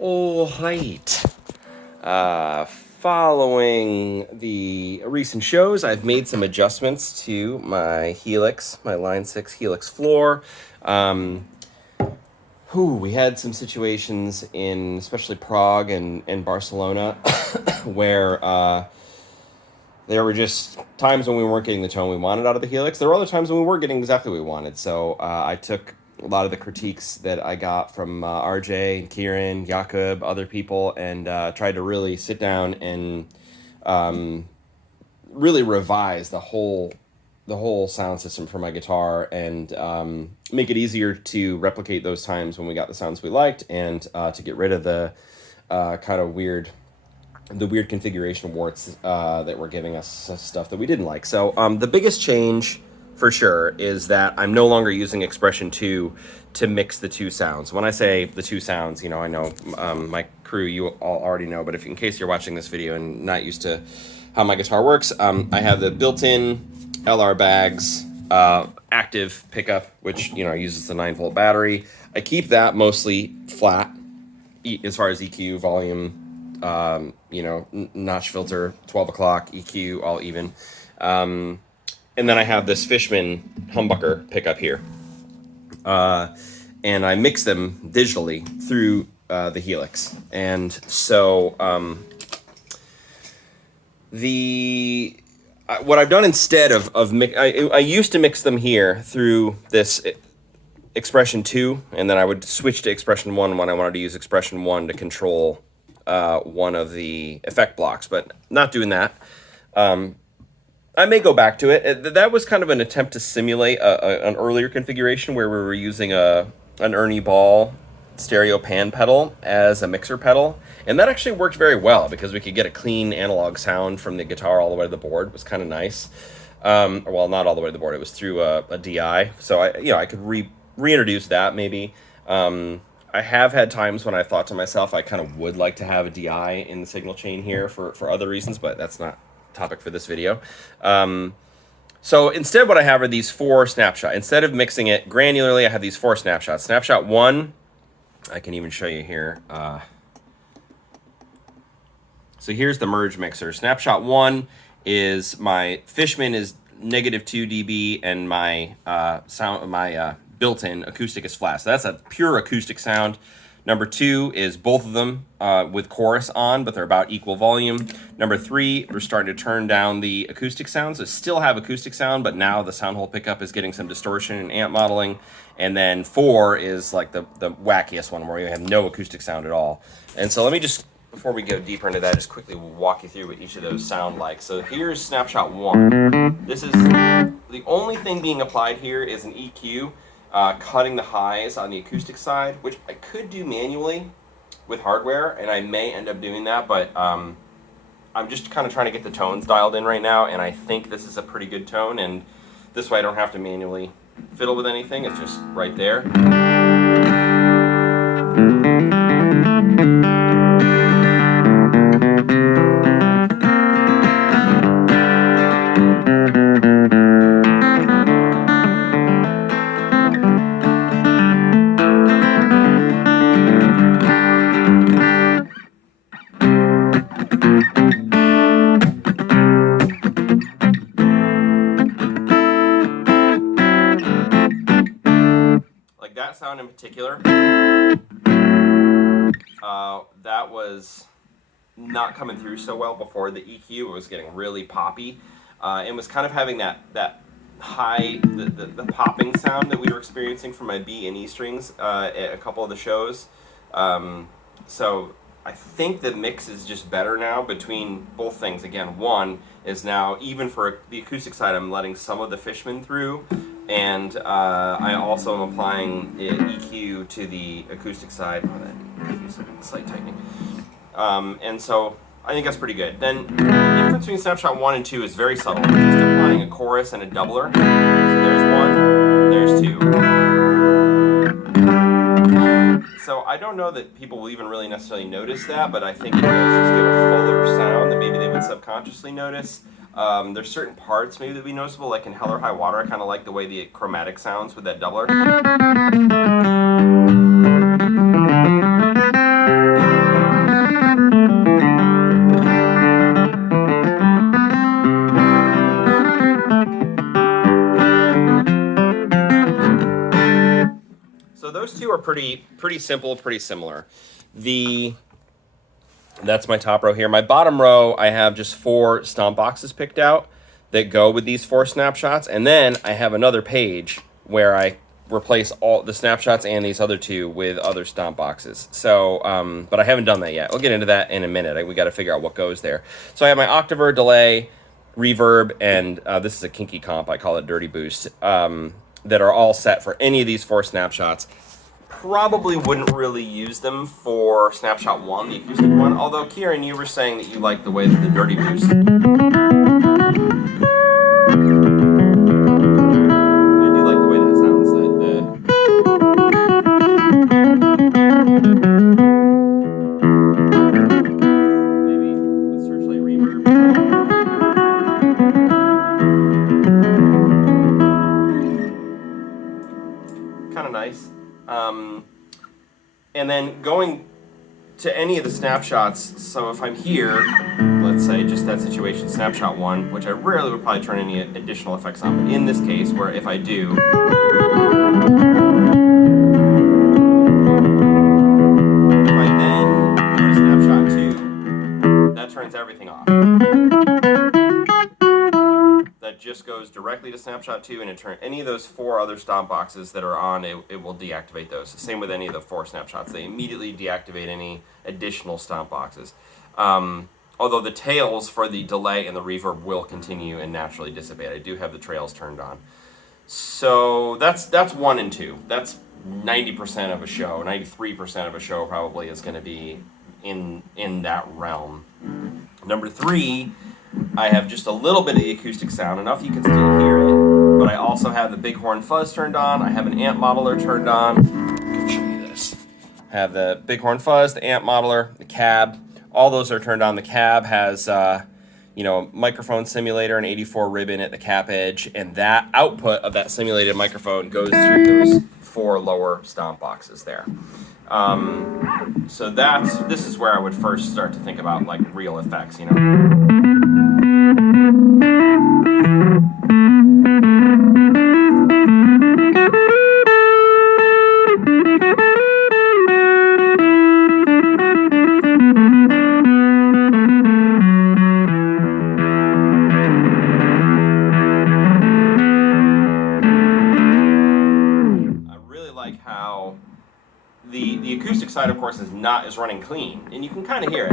All right. Following the recent shows, I've made some adjustments to my Helix, my Line 6 Helix floor. We had some situations in especially Prague and Barcelona where there were just times when we weren't getting the tone we wanted out of the Helix. There were other times when we were getting exactly what we wanted. So I took a lot of the critiques that I got from RJ, Kieran, Jakub, other people, and tried to really sit down and really revise the whole sound system for my guitar and make it easier to replicate those times when we got the sounds we liked, and to get rid of the kind of weird configuration warts that were giving us stuff that we didn't like. So the biggest change for sure is that I'm no longer using Expression 2 to mix the two sounds. When I say the two sounds, I know my crew, you all already know, but if in case you're watching this video and not used to how my guitar works, I have the built-in LR Baggs active pickup, which uses the 9-volt battery. I keep that mostly flat as far as EQ, volume, notch filter, 12 o'clock, EQ, all even. And then I have this Fishman humbucker pickup here. And I mix them digitally through the Helix. And so what I've done instead I used to mix them here through this Expression 2, and then I would switch to Expression 1 when I wanted to use Expression 1 to control one of the effect blocks, but not doing that. I may go back to it. That was kind of an attempt to simulate an earlier configuration where we were using an Ernie Ball stereo pan pedal as a mixer pedal, and that actually worked very well because we could get a clean analog sound from the guitar all the way to the board. It was kind of nice. Well, not all the way to the board. It was through a DI, so I could reintroduce that maybe. I have had times when I thought to myself I kind of would like to have a DI in the signal chain here for other reasons, but that's not topic for this video. So instead what I have are these 4 snapshots. Instead of mixing it granularly, I have these 4 snapshots. Snapshot 1, I can even show you here. So here's the merge mixer. Snapshot 1 is my Fishman is -2 dB, and my built-in acoustic is flat. So that's a pure acoustic sound. Number 2 is both of them with chorus on, but they're about equal volume. Number 3, we're starting to turn down the acoustic sounds. So still have acoustic sound, but now the sound hole pickup is getting some distortion and amp modeling. And then 4 is like the wackiest one where you have no acoustic sound at all. And so let me just, before we go deeper into that, just quickly walk you through what each of those sound like. So here's Snapshot 1. This is the only thing being applied here is an EQ. Cutting the highs on the acoustic side, which I could do manually with hardware, and I may end up doing that, but I'm just kind of trying to get the tones dialed in right now, and I think this is a pretty good tone, and this way I don't have to manually fiddle with anything. It's just right there. Sound in particular, that was not coming through so well before the EQ. It was getting really poppy, and was kind of having that high, the popping sound that we were experiencing from my B and E strings at a couple of the shows. So I think the mix is just better now between both things. Again, one is now, even for the acoustic side, I'm letting some of the Fishman through, and I also am applying EQ to the acoustic side. Oh, that EQ is a slight tightening. And so I think that's pretty good. Then the difference between Snapshot 1 and 2 is very subtle. I'm just applying a chorus and a doubler. So there's 1, there's 2. So I don't know that people will even really necessarily notice that, but I think it does just give a fuller sound that maybe they would subconsciously notice. There's certain parts maybe that would be noticeable, like in Hell or High Water. I kind of like the way the chromatic sounds with that doubler. pretty simple, pretty similar. That's my top row here. My bottom row, I have just 4 stomp boxes picked out that go with these 4 snapshots. And then I have another page where I replace all the snapshots and these other 2 with other stomp boxes. So, but I haven't done that yet. We'll get into that in a minute. We got to figure out what goes there. So I have my Octaver, delay, reverb, and this is a kinky comp. I call it Dirty Boost, that are all set for any of these 4 snapshots. Probably wouldn't really use them for snapshot 1, the acoustic one. Although, Kieran, you were saying that you like the way that the Dirty Boost. I do like the way that sounds. Maybe with Searchlight Reverb. Kind of nice. And then going to any of the snapshots, so if I'm here, let's say just that situation, snapshot 1, which I rarely would probably turn any additional effects on, but in this case, where if I do, if I then go to snapshot 2, that turns everything off. That just goes directly to snapshot 2, and it turns any of those 4 other stomp boxes that are on, it will deactivate those. Same with any of the 4 snapshots. They immediately deactivate any additional stomp boxes. Although the tails for the delay and the reverb will continue and naturally dissipate. I do have the trails turned on. So that's 1 and 2. That's 90% of a show. 93% of a show probably is going to be in that realm. Number 3, I have just a little bit of the acoustic sound, enough you can still hear it, but I also have the Bighorn Fuzz turned on. I have an amp modeler turned on. I can show you this. Have the Bighorn Fuzz, the amp modeler, the cab. All those are turned on. The cab has, microphone simulator, an 84 ribbon at the cap edge, and that output of that simulated microphone goes through those 4 lower stomp boxes there. So this is where I would first start to think about like real effects, The acoustic side, of course, is running clean, and you can kind of hear it.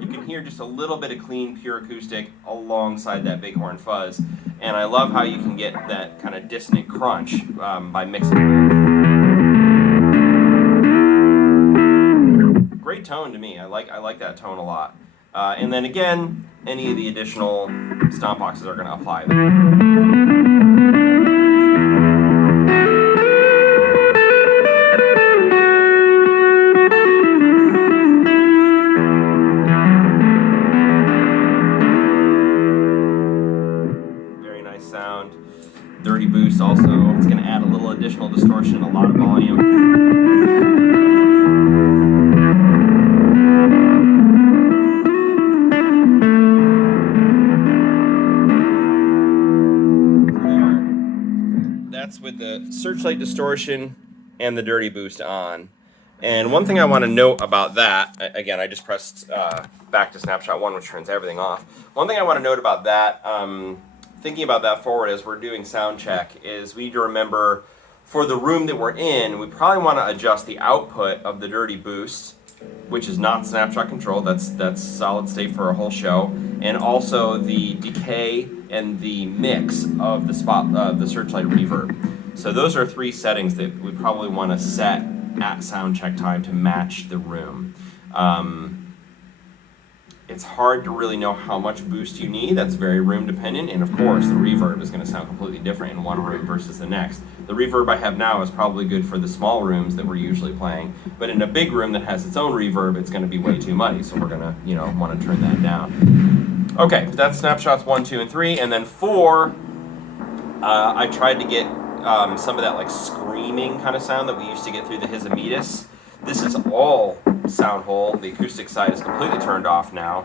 You can hear just a little bit of clean, pure acoustic alongside that Bighorn Fuzz, and I love how you can get that kind of dissonant crunch by mixing. Great tone to me. I like that tone a lot. And then again, any of the additional stomp boxes are going to apply. Dirty Boost also, it's going to add a little additional distortion, a lot of volume. That's with the Searchlight distortion and the Dirty Boost on. And one thing I want to note about that, again, I just pressed back to snapshot 1, which turns everything off. One thing I want to note about that, thinking about that forward as we're doing sound check, is we need to remember for the room that we're in, we probably want to adjust the output of the Dirty Boost, which is not snapshot control, that's solid state for a whole show, and also the decay and the mix of the Searchlight reverb. So those are 3 settings that we probably want to set at sound check time to match the room. It's hard to really know how much boost you need. That's very room dependent, and of course the reverb is going to sound completely different in one room versus the next. The reverb I have now is probably good for the small rooms that we're usually playing, but in a big room that has its own reverb, it's going to be way too muddy, so we're going to want to turn that down. Okay, that's snapshots 1, 2, and 3, and then 4, I tried to get some of that like screaming kind of sound that we used to get through the Hizamitas. This is all sound hole. The acoustic side is completely turned off now.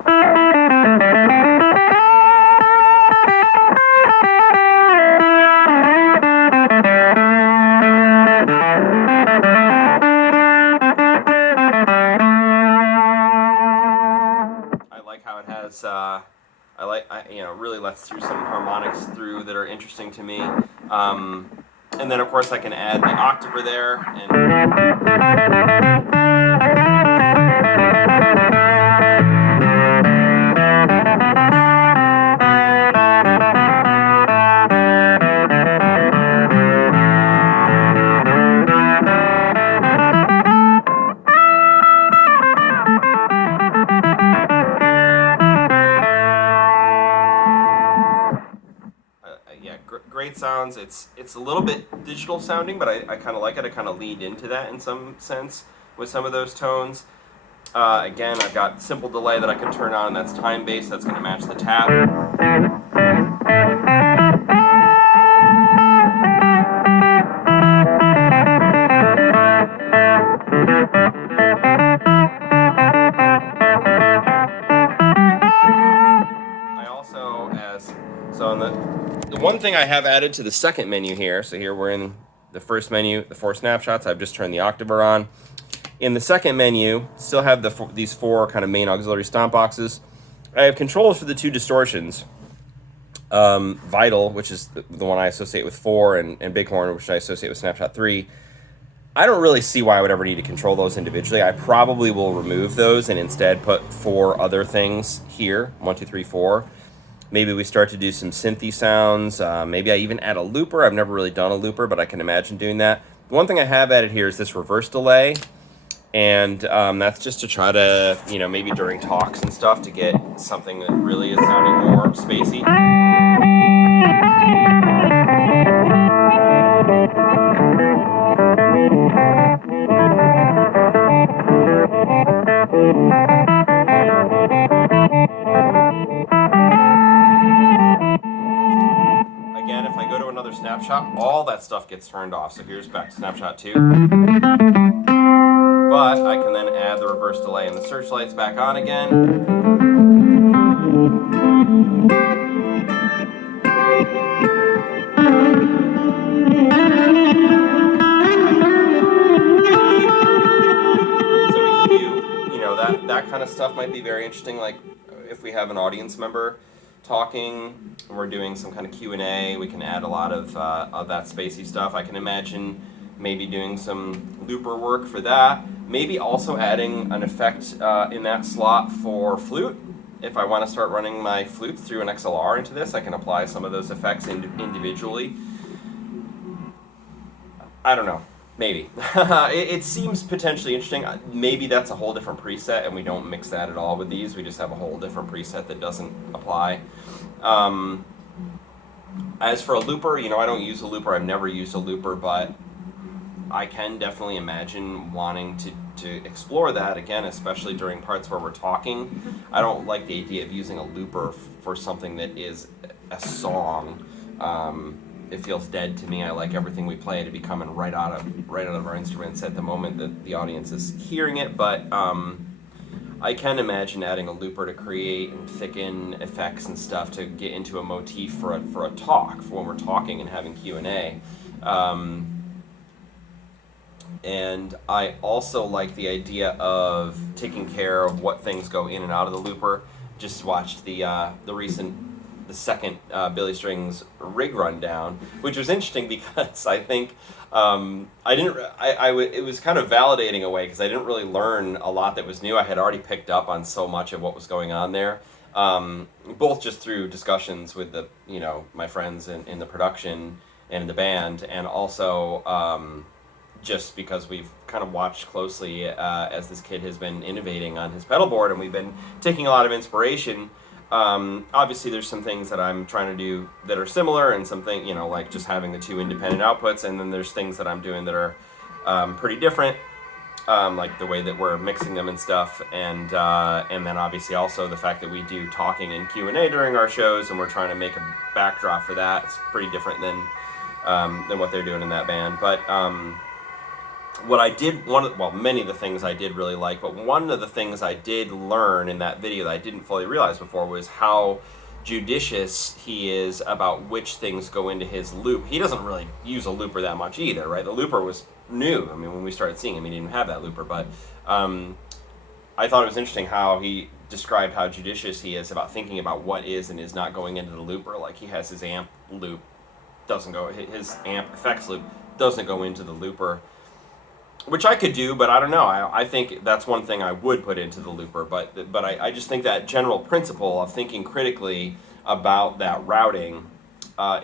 really lets through some harmonics through that are interesting to me. And then of course I can add the octaver there, and great sounds. It's a little bit digital sounding, but I kind of like it. I kind of leaned into that in some sense with some of those tones. Again, I've got simple delay that I can turn on. That's time based. That's going to match the tap. The one thing I have added to the second menu here, so here we're in the first menu, the 4 snapshots. I've just turned the octaver on. In the second menu, still have these 4 kind of main auxiliary stomp boxes. I have controls for the 2 distortions. Vital, which is the one I associate with 4, and Bighorn, which I associate with Snapshot 3. I don't really see why I would ever need to control those individually. I probably will remove those and instead put 4 other things here, 1, 2, 3, 4. Maybe we start to do some synthy sounds. Maybe I even add a looper. I've never really done a looper, but I can imagine doing that. The one thing I have added here is this reverse delay. And that's just to try to, maybe during talks and stuff, to get something that really is sounding more spacey. Again, if I go to another snapshot, all that stuff gets turned off. So here's back to snapshot 2. But I can then add the reverse delay and the searchlights back on again. So we can do, that kind of stuff might be very interesting. Like if we have an audience member talking and we're doing some kind of Q&A, we can add a lot of that spacey stuff. I can imagine maybe doing some looper work for that. Maybe also adding an effect in that slot for flute. If I want to start running my flute through an XLR into this, I can apply some of those effects individually. I don't know. Maybe. It seems potentially interesting. Maybe that's a whole different preset and we don't mix that at all with these. We just have a whole different preset that doesn't apply. As for a looper, I don't use a looper. I've never used a looper, but I can definitely imagine wanting to explore that again, especially during parts where we're talking. I don't like the idea of using a looper for something that is a song. It feels dead to me. I like everything we play to be coming right out of our instruments at the moment that the audience is hearing it. But I can imagine adding a looper to create and thicken effects and stuff to get into a motif for a talk, for when we're talking and having Q&A. And I also like the idea of taking care of what things go in and out of the looper. Just watched the second Billy Strings rig rundown, which was interesting because I think it was kind of validating in a way because I didn't really learn a lot that was new. I had already picked up on so much of what was going on there, both just through discussions with my friends in the production and in the band, and also just because we've kind of watched closely as this kid has been innovating on his pedal board, and we've been taking a lot of inspiration. Obviously there's some things that I'm trying to do that are similar, and something, like just having the 2 independent outputs, and then there's things that I'm doing that are pretty different, like the way that we're mixing them and stuff, and then obviously also the fact that we do talking and Q&A during our shows, and we're trying to make a backdrop for that. It's pretty different than what they're doing in that band. But what I did, many of the things I did really like, but one of the things I did learn in that video that I didn't fully realize before was how judicious he is about which things go into his loop. He doesn't really use a looper that much either, right? The looper was new. I mean, when we started seeing him, he didn't have that looper, but I thought it was interesting how he described how judicious he is about thinking about what is and is not going into the looper. Like he has his amp loop doesn't go, his amp effects loop doesn't go into the looper, which I could do, but I don't know. I think that's one thing I would put into the looper, but I just think that general principle of thinking critically about that routing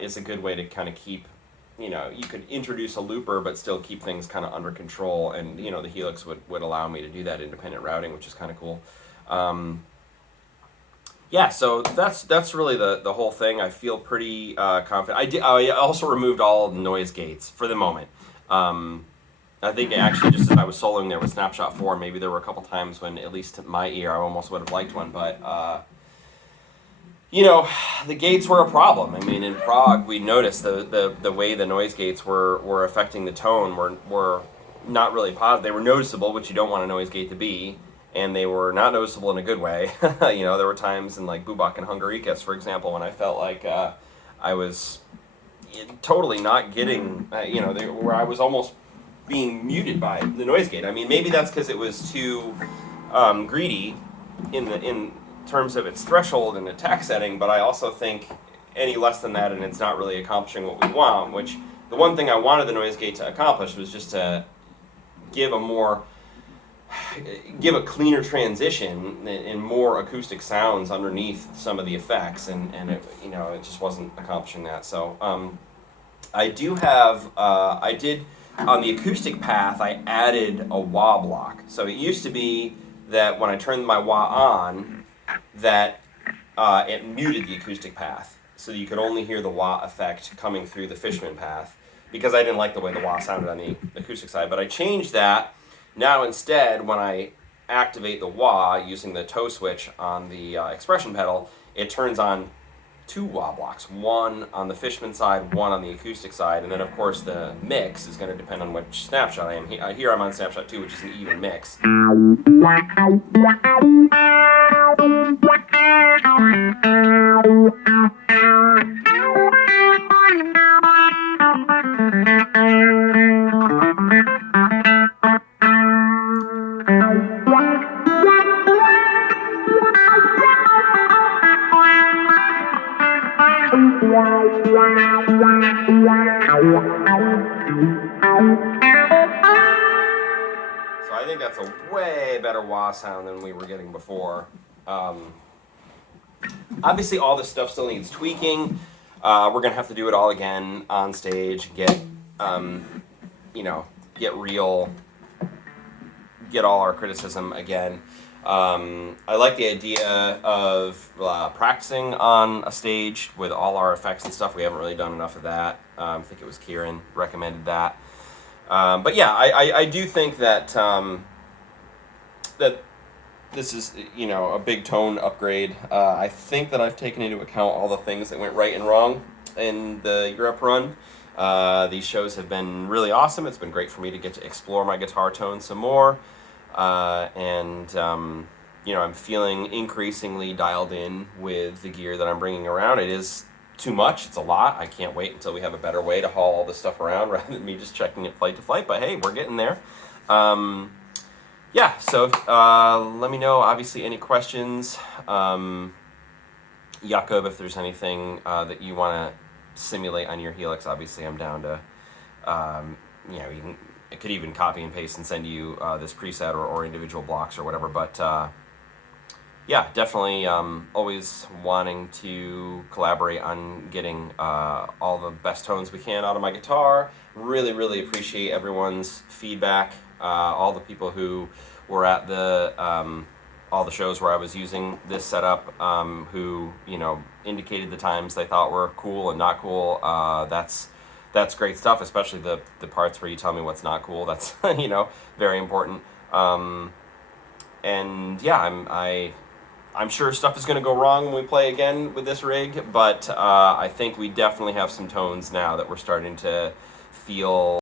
is a good way to kind of keep, you could introduce a looper but still keep things kind of under control, and the Helix would allow me to do that independent routing, which is kind of cool. Yeah, so that's really the whole thing. I feel pretty confident. I also removed all noise gates for the moment. I think actually just as I was soloing there with Snapshot 4, maybe there were a couple times when, at least to my ear, I almost would have liked one, but the gates were a problem. I mean, in Prague, we noticed the way the noise gates were affecting the tone were not really positive. They were noticeable, which you don't want a noise gate to be, and they were not noticeable in a good way. There were times in like Bubak and Hungarikas, for example, when I felt like I was totally not getting, where I was almost being muted by the noise gate. I mean, maybe that's because it was too greedy in terms of its threshold and attack setting, but I also think any less than that and it's not really accomplishing what we want, which the one thing I wanted the noise gate to accomplish was just to give a cleaner transition and more acoustic sounds underneath some of the effects, and it just wasn't accomplishing that. So I did on the acoustic path, I added a wah block. So it used to be that when I turned my wah on, that it muted the acoustic path, so that you could only hear the wah effect coming through the Fishman path, because I didn't like the way the wah sounded on the acoustic side. But I changed that. Now instead, when I activate the wah using the toe switch on the expression pedal, it turns on two wah blocks, one on the Fishman side, one on the acoustic side, and then of course the mix is going to depend on which snapshot I am. Here I'm on snapshot 2, which is an even mix. So I think that's a way better wah sound than we were getting before. Obviously, all this stuff still needs tweaking. We're gonna have to do it all again on stage. Get real. Get all our criticism again. I like the idea of practicing on a stage with all our effects and stuff. We haven't really done enough of that. I think it was Kieran recommended that. But yeah, I do think that that this is a big tone upgrade. I think that I've taken into account all the things that went right and wrong in the Europe run. These shows have been really awesome. It's been great for me to get to explore my guitar tone some more. I'm feeling increasingly dialed in with the gear that I'm bringing around. It is too much. It's a lot. I can't wait until we have a better way to haul all this stuff around rather than me just checking it flight to flight. But hey, we're getting there. So let me know, obviously, any questions. Jakob, if there's anything that you want to simulate on your Helix, obviously I'm down to, I could even copy and paste and send you this preset or individual blocks or whatever. But definitely always wanting to collaborate on getting all the best tones we can out of my guitar. Really, really appreciate everyone's feedback. All the people who were at all the shows where I was using this setup, who indicated the times they thought were cool and not cool. That's great stuff, especially the parts where you tell me what's not cool. That's very important. I'm sure stuff is going to go wrong when we play again with this rig, but I think we definitely have some tones now that we're starting to feel